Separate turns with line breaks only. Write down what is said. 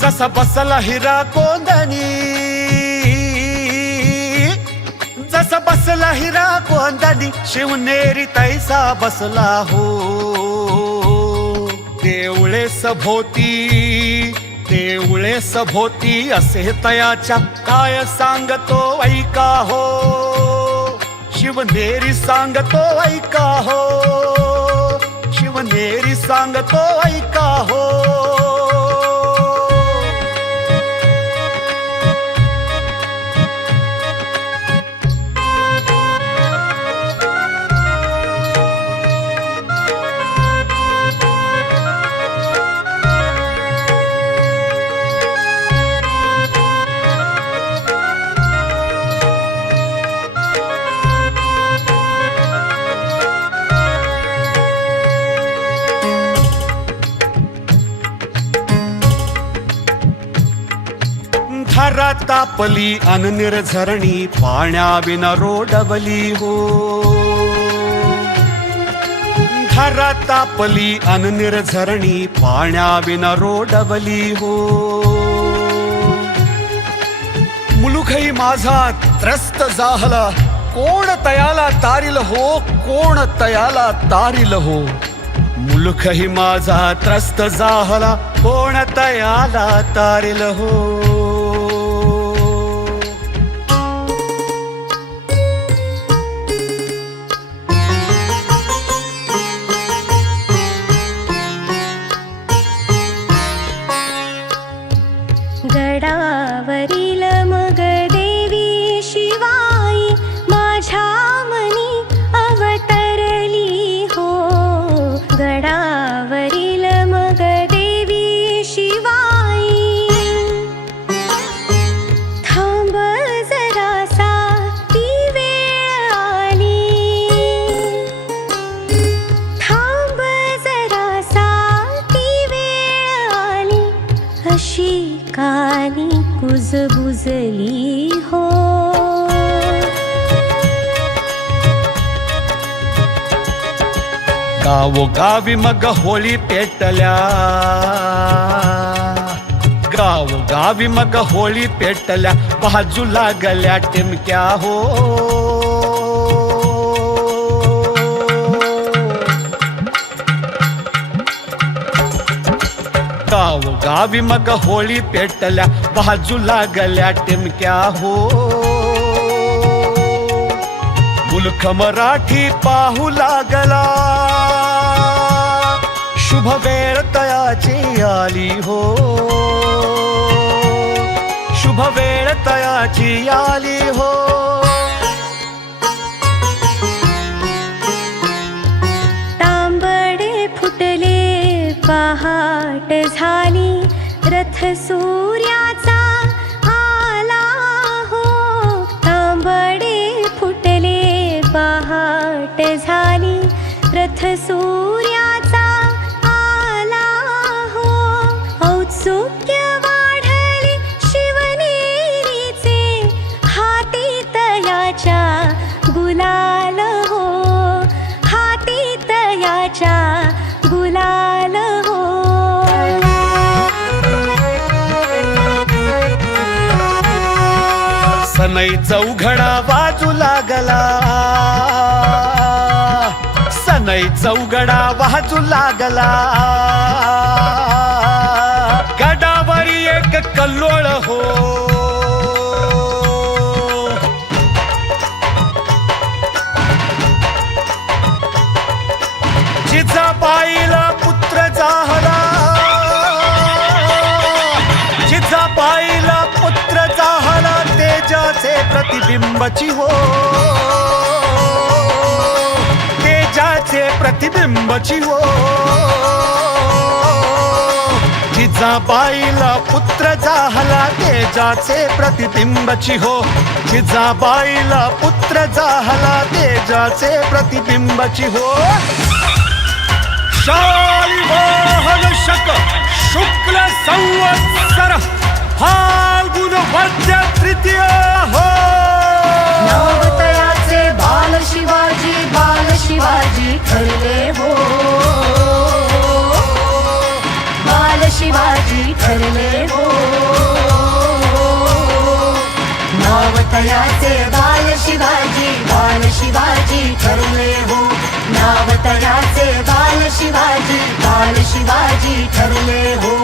जसा बसला हिरा कोंदणी जसा बसला हिरा कोंदणी शिवनेरी तैसा बसला हो देवळे सभोती देवळे सभोती असे तयाच्या काय सांगतो ऐका हो शिवनेरी सांगतो ऐका हो शिवनेरी सांगतो खरा तापली अननिर्झरणी पाण्याविना रोडवली हो. धरा तापली अननिर्झरणी पाण्याविना रोडवली हो. मुलुखई माझा त्रस्त जाहला कोण तयाला तारिल हो कोण तयाला तारिल हो. मुलुखही माझा त्रस्त जाहला कोण तयाला तारिल हो.
कुजबुजली हो.
गावोगावी मग होळी पेटल्या. गावोगावी मग होळी पेटल्या. बाजू लागल्या टिमक्या हो. गावोगावी मग होळी पेटल्या बाजू लागल्या टिमक्या हो. मुलख मराठी पाहू लागला. शुभ वेळ तयाची आली हो. शुभ वेळ तयाची आली हो.
पहाट झाली. रथ सूर्याचा आला हो. तांबडे फुटले पहाट झाली. रथ सूर्याचा आला हो. औत्सुक्य वाढले शिवनेरीचे हाती तयाच्या गुला
सनई चौघडा वाजू लागला. सनई चौघडा वाजू लागला. गडावरी एक कल्लोळ हो. जिजाबाई प्रतिबिंबची हो. तेजाचे प्रतिबिंबची हो. जिजाबाईला पुत्र जाहला तेजाचे प्रतिबिंबची हो. जिजाबाईला पुत्र जाहला तेजाचे प्रतिबिंबची हो. शालिवाहन शक शुक्ल संवत्सर
शिवाजी ठरले हो.
नावतयाचे बाल शिवाजी बाल शिवाजी ठरले हो. नावतयाचे बाल शिवाजी बाल शिवाजी ठरले हो.